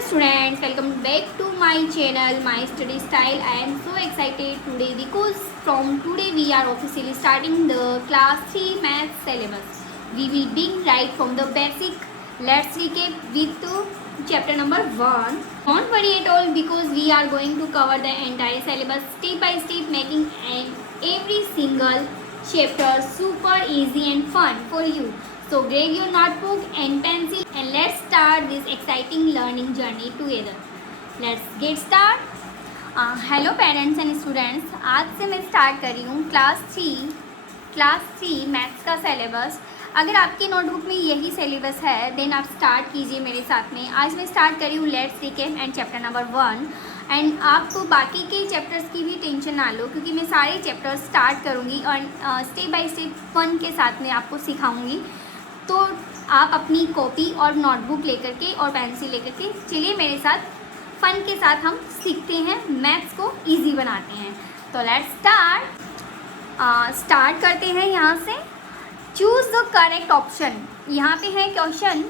students, welcome back to my channel, my study style. I am so excited today because from today we are officially starting the class 3 math syllabus. We will begin right from the basic. Let's recap with chapter number 1. Don't worry at all because we are going to cover the entire syllabus step by step, making every single chapter super easy and fun for you. So grab your notebook and pencil and let's start this exciting learning journey together. Let's get start. Hello parents and students, आज से मैं start कर रही हूँ class three maths का syllabus. अगर आपकी notebook में यही सिलेबस है देन आप स्टार्ट कीजिए मेरे साथ में. आज मैं स्टार्ट कर रही हूँ let's recap and chapter number 1. And आपको बाकी के चैप्टर्स की भी टेंशन ना लो क्योंकि मैं सारे चैप्टर्स स्टार्ट करूँगी और स्टेप बाय स्टेप फन के साथ में आपको सिखाऊँगी. तो आप अपनी कॉपी और नोटबुक लेकर के और पेंसिल लेकर के चलिए मेरे साथ. फ़न के साथ हम सीखते हैं, मैथ्स को इजी बनाते हैं. तो लेट्स स्टार्ट करते हैं. यहाँ से चूज़ द करेक्ट ऑप्शन. यहाँ पे है क्वेश्चन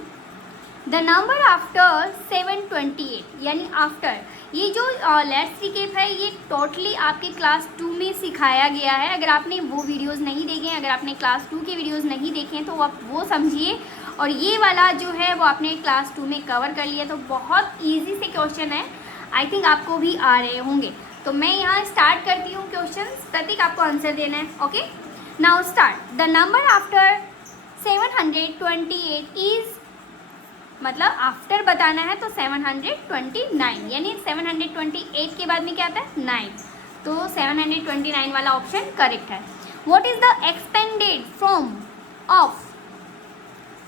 द नंबर आफ्टर 728, यानी आफ्टर. ये जो लेट्स रिकैप है ये टोटली आपके क्लास 2 में सिखाया गया है. अगर आपने वो वीडियोस नहीं देखे हैं, अगर आपने क्लास 2 के वीडियोस नहीं देखे हैं तो आप वो समझिए. और ये वाला जो है वो आपने क्लास 2 में कवर कर लिया. तो बहुत इजी से क्वेश्चन है, आई थिंक आपको भी आ रहे होंगे. तो मैं यहाँ स्टार्ट करती हूँ क्वेश्चन. प्रतीक आपको आंसर देना है. Okay, now start. The number after 728 is, मतलब आफ्टर बताना है तो 729, यानी 728 के बाद में क्या आता है 9. तो 729 वाला ऑप्शन करेक्ट है. What is the expanded from of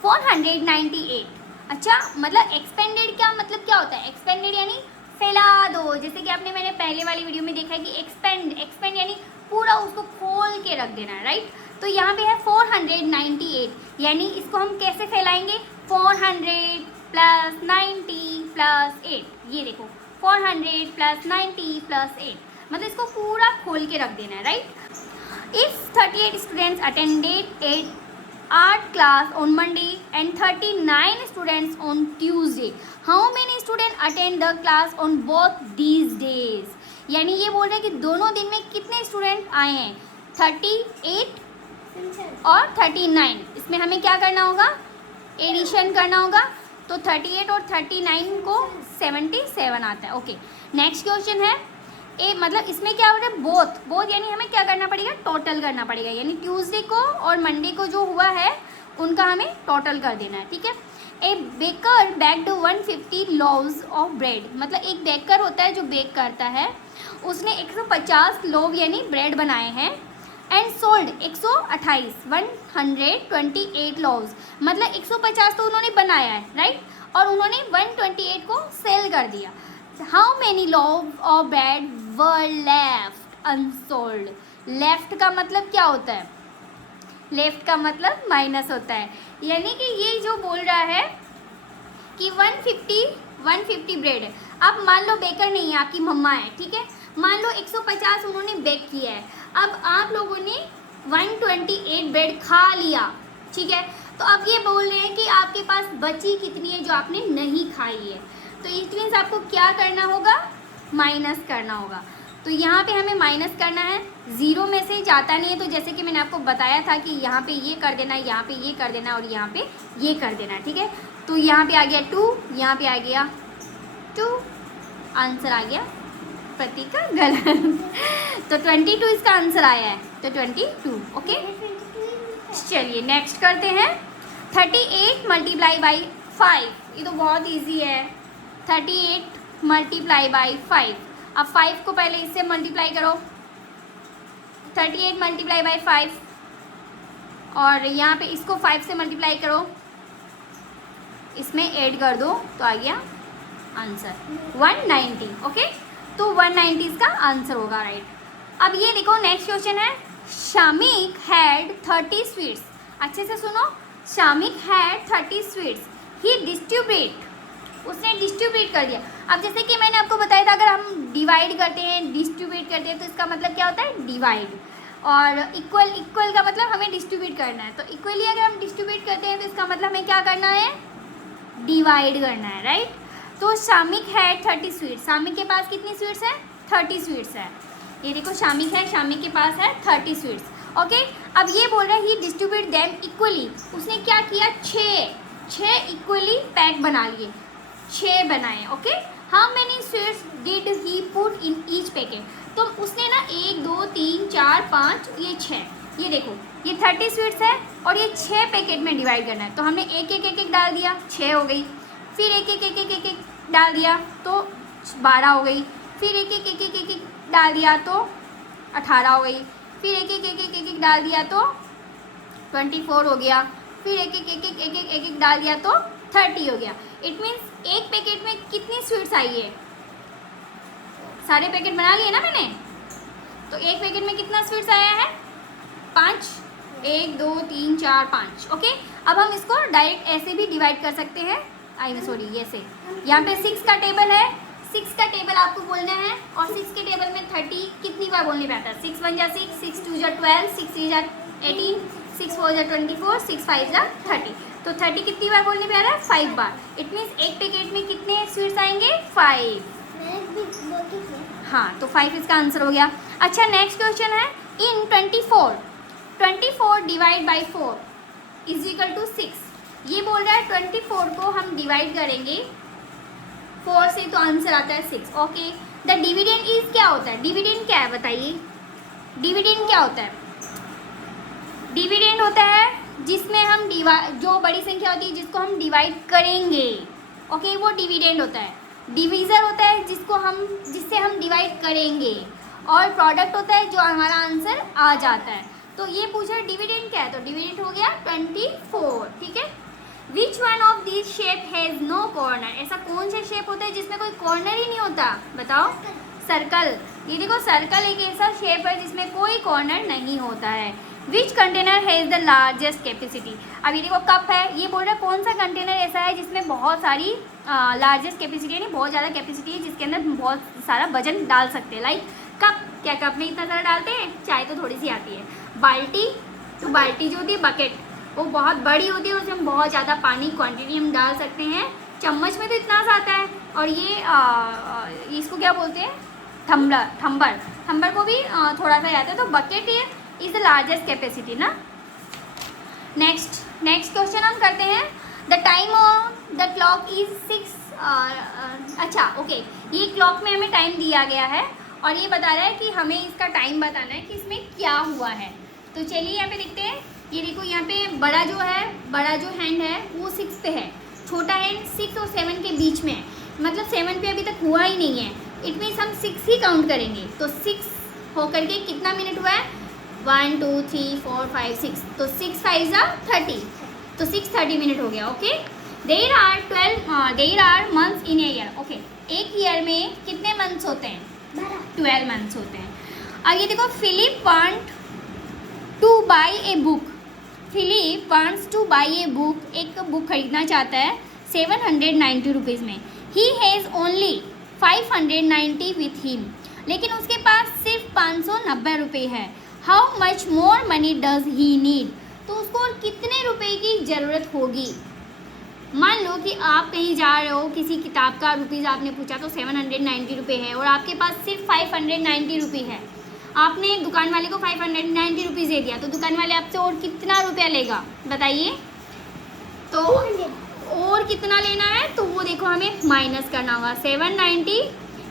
498. अच्छा, मतलब एक्सपेंडेड क्या मतलब क्या होता है? एक्सपेंडेड यानी फैला दो. जैसे कि आपने मैंने पहले वाली वीडियो में देखा है कि एक्सपेंड यानी पूरा उसको खोल के रख देना है, राइट. तो यहाँ पे है 498, यानी इसको हम कैसे फैलाएंगे? 400 प्लस 90 प्लस 8. ये देखो 400 प्लस 90 प्लस 8, मतलब इसको पूरा खोल के रख देना है, right. If 38 students attended at art class on Monday and 39 students on Tuesday, how many students attend the class on both these days? यानी ये बोल रहे हैं कि दोनों दिन में कितने स्टूडेंट आए हैं, 38 और 39. इसमें हमें क्या करना होगा? एडिशन करना होगा. तो 38 और 39 को 77 आता है. ओके, नेक्स्ट क्वेश्चन है मतलब इसमें क्या हो रहा है? बोथ यानी हमें क्या करना पड़ेगा? टोटल करना पड़ेगा. यानी ट्यूसडे को और मंडे को जो हुआ है उनका हमें टोटल कर देना है, ठीक है. ए baker baked 150 loaves of bread, मतलब एक बेकर होता है जो बेक करता है, उसने 150 लोव यानी ब्रेड बनाए हैं. एंड सोल्ड 128 लोव्स, मतलब 150 तो उन्होंने बनाया है, राइट, और उन्होंने 128 को सेल कर दिया. How many loaves of bread were left unsold. Left का मतलब क्या होता है? लेफ्ट का मतलब माइनस होता है. यानी कि ये जो बोल रहा है कि 150 ब्रेड है. अब मान लो बेकर नहीं है, आपकी मम्मा है, ठीक है. मान लो 150 उन्होंने बेक किया है. अब आप लोगों ने 128 ब्रेड खा लिया, ठीक है. तो अब ये बोल रहे हैं कि आपके पास बची कितनी है जो आपने नहीं खाई है. तो इट मीन्स आपको क्या करना होगा? माइनस करना होगा. तो यहाँ पे हमें माइनस करना है. ज़ीरो में से जाता नहीं है, तो जैसे कि मैंने आपको बताया था कि यहाँ पे ये कर देना, यहाँ पे ये कर देना और यहाँ पे ये कर देना, ठीक है. तो यहाँ पे आ गया 2, यहाँ पे आ गया 2, आंसर आ गया प्रतीक का गलत. तो 22 इसका आंसर आया है, तो 22. ओके, चलिए नेक्स्ट करते हैं. 38 मल्टीप्लाई बाई 5, ये तो बहुत ईजी है. 38 मल्टीप्लाई बाई 5. अब 5 को पहले इससे मल्टीप्लाई करो. 38 मल्टीप्लाई बाई 5 और यहाँ पे इसको 5 से मल्टीप्लाई करो, इसमें ऐड कर दो तो आ गया आंसर 190. ओके, तो 190 इसका आंसर होगा, राइट. अब ये देखो नेक्स्ट क्वेश्चन है. Shamik had 30 sweets. अच्छे से सुनो. Shamik had 30 sweets. He distribute, उसने डिस्ट्रीब्यूट कर दिया. अब जैसे कि मैंने आपको बताया था अगर हम डिवाइड करते हैं, डिस्ट्रीब्यूट करते हैं तो इसका मतलब क्या होता है? डिवाइड. और इक्वल का मतलब हमें डिस्ट्रीब्यूट करना है. तो इक्वली अगर हम डिस्ट्रीब्यूट करते हैं तो इसका मतलब हमें क्या करना है? डिवाइड करना है, राइट. तो शामिक है 30 स्वीट्स। शामिक के पास कितनी स्वीट्स है? 30 स्वीट्स है। ये देखो शामिक है, शामिक के पास है 30 स्वीट्स। ओके, अब ये बोल रहा है ही डिस्ट्रीब्यूट देम इक्वली। उसने क्या किया? 6 इक्वली पैक बना लिए, 6 बनाए। Okay, how many sweets did he put in each packet? तो उसने ना 1 2 3 4 5 ये 6, ये देखो ये 30 स्वीट्स है और ये 6 पैकेट में डिवाइड करना है। तो हमने एक डाल दिया, 6 हो गई। फिर एक डाल दिया तो 12 हो गई। फिर एक डाल दिया तो 18 हो गई। फिर एक डाल दिया तो 24 हो गया। फिर एक डाल दिया तो 30 हो गया। इट मीन्स एक पैकेट में कितनी स्वीट्स आई है? सारे पैकेट बना लिए ना मैंने, तो एक पैकेट में कितना स्वीट्स आया है? 5। 1 2 3 4 5। ओके, अब हम इसको डायरेक्ट ऐसे भी डिवाइड कर सकते हैं। सॉरी, ये से यहाँ पे 6 का टेबल है, 6 का टेबल आपको बोलना है। और 6 के टेबल में 30 कितनी बार बोलने पे आता है? 6 1 जा 6, 6 2 जा 12, 6 3 जा 18, 6 4 जा 24, 6 5 जा 30। तो 30 कितनी बार बोलने पे आ रहा है? 5 बार। इट मीन्स एक पैकेट में कितने स्वीट्स आएंगे? 5। हाँ, तो 5 इसका आंसर हो गया। अच्छा, नेक्स्ट क्वेश्चन है in 24 divide by 4 is equal to 6। ये बोल रहा है 24 को हम डिवाइड करेंगे 4 से तो आंसर आता है 6। ओके, द डिविडेंड इज क्या होता है? डिविडेंड क्या है बताइए? डिविडेंड क्या होता है? डिविडेंड होता है जिसमें हम जो बड़ी संख्या होती है जिसको हम डिवाइड करेंगे। ओके, वो डिविडेंड होता है। डिवीज़र होता है जिससे हम डिवाइड करेंगे। और प्रोडक्ट होता है जो हमारा आंसर आ जाता है। तो ये पूछा डिविडेंड क्या है, तो डिविडेंड हो गया 24। ठीक है, which one of this shape has no corner? ऐसा कौन सा शेप होता है जिसमें कोई कॉर्नर ही नहीं होता? बताओ। सर्कल। ये देखो, सर्कल एक ऐसा शेप है जिसमें कोई कॉर्नर नहीं होता है। Which container has the largest capacity? अब ये देखो कप है, ये बोल रहा है कौन सा कंटेनर ऐसा है जिसमें बहुत सारी लार्जेस्ट कैपेसिटी यानी बहुत ज़्यादा कैपेसिटी है, जिसके अंदर बहुत सारा वजन डाल सकते हैं। Like cup. क्या कप में इतना सारा डालते हैं? चाय तो थोड़ी सी आती है। बाल्टी, तो बाल्टी जो होती है बकेट, वो बहुत बड़ी होती है, उसमें बहुत ज़्यादा पानी क्वांटिटी हम डाल सकते हैं। चम्मच में तो इतना सा आता है। और ये इसको क्या बोलते हैं? थम्बर। थम्बर को भी थोड़ा सा आता है। तो bucket is the largest capacity ना। नेक्स्ट क्वेश्चन हम करते हैं। The time of the clock is 6। अच्छा, ओके, ये क्लॉक में हमें टाइम दिया गया है और ये बता रहा है कि हमें इसका टाइम बताना है कि इसमें क्या हुआ है। तो चलिए यहाँ पे देखते हैं। ये देखो यहाँ पे बड़ा जो हैंड है वो 6 पे है, छोटा हैंड 6 और 7 के बीच में है। मतलब 7 पे अभी तक हुआ ही नहीं है। इट मीन्स हम 6 ही काउंट करेंगे। तो 6 होकर के कितना मिनट हुआ है? 1 2 3 4 5 6। तो 6 5 जा 30। तो 6:30 मिनट हो गया। Okay, there are months in a year. Okay, एक ईयर में कितने मंथ्स होते हैं? 12 मंथ्स होते हैं। अब ये देखो, Philip wants to buy a book. एक बुक खरीदना चाहता है 790 रुपीज़ में। He has only 590 with him. लेकिन उसके पास सिर्फ 590 रुपये है। How much more money does he need? तो उसको और कितने रुपए की ज़रूरत होगी? मान लो कि आप कहीं जा रहे हो, किसी किताब का रुपीज़ आपने पूछा तो 790 रुपये है और आपके पास सिर्फ 590 रुपये है। आपने दुकान वाले को 590 रुपीज़ दे दिया, तो दुकान वाले आपसे और कितना रुपया लेगा बताइए? तो और कितना लेना है, तो वो देखो हमें माइनस करना होगा। 790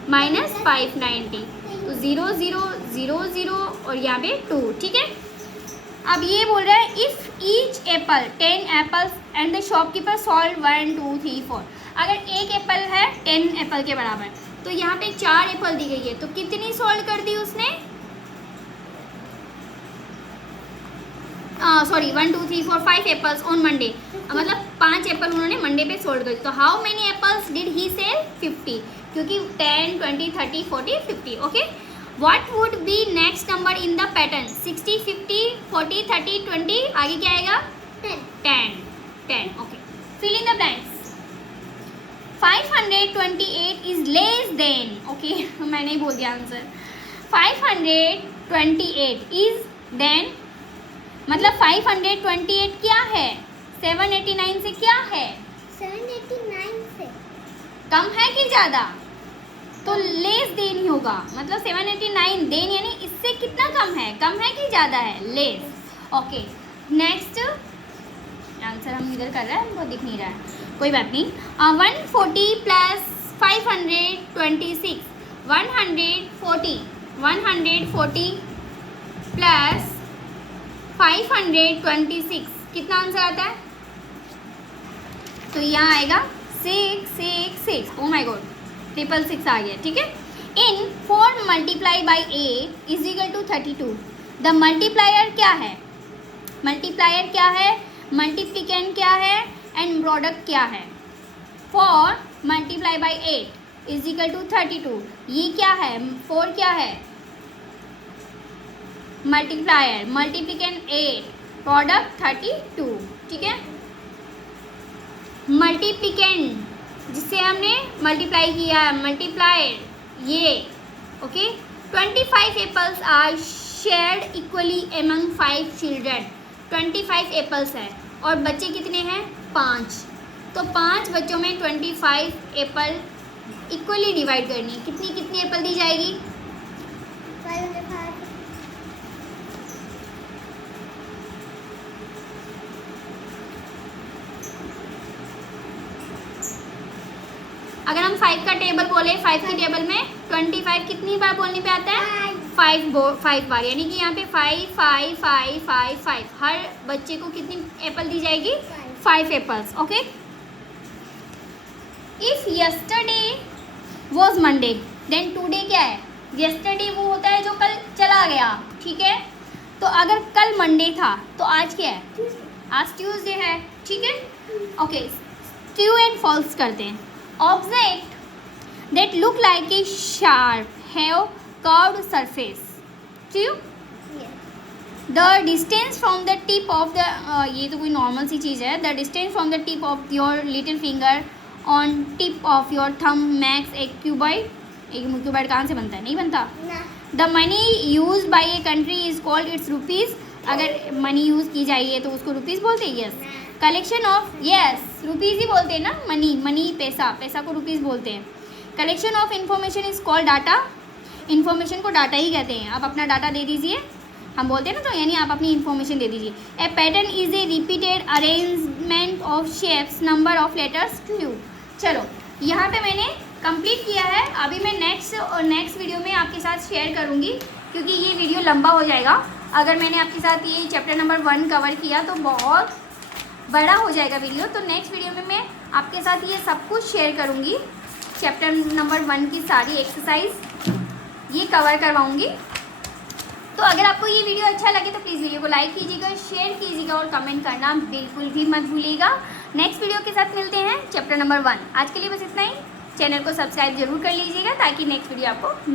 माइनस 590, तो 0 0 0 0 और यहाँ पे 2। ठीक है, अब ये बोल रहा है if each Apple 10 apples and the shopkeeper solve 1 2 3 4। अगर एक एप्पल है 10 एप्पल के बराबर, तो यहाँ पे 4 एप्पल दी गई है, तो कितनी सॉल्व कर दी उसने? 1 2 3 4 5 एप्पल्स ऑन मंडे। मतलब 5 एप्पल उन्होंने मंडे पे सोल्ड कर दी। तो how many apples did he sell? 50, क्योंकि 10 20 30 40 50। Okay, what would be next number in the pattern? 60 50 40 30 20, आगे क्या आएगा? 10। Okay, fill in the blanks. 528 is less than. Okay, मैंने ही बोल दिया आंसर। 528 इज देन, मतलब 528 क्या है? 789 से क्या है? 789 से कम है कि ज़्यादा, तो लेस देन ही होगा, मतलब 789 देन यानी इससे कितना कम है कि ज़्यादा है, लेस। ओके नेक्स्ट आंसर हम इधर कर रहे हैं, हमको दिख नहीं रहा है, कोई बात नहीं। 140 प्लस 526, 140 प्लस 526 कितना आंसर आता है, तो यहाँ आएगा 666। ओ माय गॉड 666 आ गया, ठीक है। In 4 multiply by 8 is equal to 32। The multiplier क्या है, मल्टीप्लिकेंट क्या है एंड प्रोडक्ट क्या है। 4 multiply by 8 is equal to 32, ये क्या है, 4 क्या है मल्टीप्लायर, मल्टीप्लिकेंट 8, प्रोडक्ट 32, ठीक है। मल्टीप्लिकेंट जिससे हमने मल्टीप्लाई किया, मल्टीप्लायर ये, okay. 25 apples are shared equally among 5 children. 25 apples है और बच्चे कितने हैं, 5, तो 5 बच्चों में 25 एप्पल इक्वली डिवाइड करनी है, कितनी एप्पल दी जाएगी, 5 अगर हम 5 का टेबल बोले, 5 की टेबल में 25 कितनी बार बोलने पे आता है, 5 बार, यानी कि यहाँ पे 5 5 5 5 5, हर बच्चे को कितनी एप्पल दी जाएगी, 5 apples, okay. If yesterday was Monday then today क्या है, यस्टरडे वो होता है जो कल चला गया, ठीक है। तो अगर कल मंडे था तो आज क्या है, आज ट्यूसडे है, ठीक है। ओके ट्रू एंड फॉल्स करते हैं। Object that look like a sharp have curved surface. True? Yes. The distance from the tip of the ये तो कोई नॉर्मल सी चीज़ है। The distance from the tip of your little finger on tip of your thumb makes a cuboid. एक cuboid कहाँ से बनता है, नहीं बनता। The money used by a country is called its rupees. अगर मनी यूज़ की जाइए तो उसको रुपीज़ बोलते हैं, yes. Collection of, yes rupees ही बोलते हैं ना, मनी पैसा को रुपीज़ बोलते हैं। Collection of information is called data. Information को डाटा ही कहते हैं। आप अपना डाटा दे दीजिए, हम बोलते हैं ना, तो यानी आप अपनी इन्फॉर्मेशन दे दीजिए। A pattern is a repeated arrangement of shapes, number of letters, clue. चलो यहाँ पे मैंने कंप्लीट किया है। अभी मैं नेक्स्ट वीडियो में आपके साथ शेयर करूँगी, क्योंकि ये वीडियो लंबा हो जाएगा। अगर मैंने आपके साथ ये चैप्टर नंबर 1 कवर किया तो बहुत बड़ा हो जाएगा वीडियो। तो नेक्स्ट वीडियो में मैं आपके साथ ये सब कुछ शेयर करूँगी, चैप्टर नंबर 1 की सारी एक्सरसाइज ये कवर करवाऊँगी। तो अगर आपको ये वीडियो अच्छा लगे तो प्लीज़ वीडियो को लाइक कीजिएगा, शेयर कीजिएगा और कमेंट करना बिल्कुल भी मत भूलिएगा। नेक्स्ट वीडियो के साथ मिलते हैं चैप्टर नंबर 1। आज के लिए बस इतना ही। चैनल को सब्सक्राइब जरूर कर लीजिएगा ताकि नेक्स्ट वीडियो आपको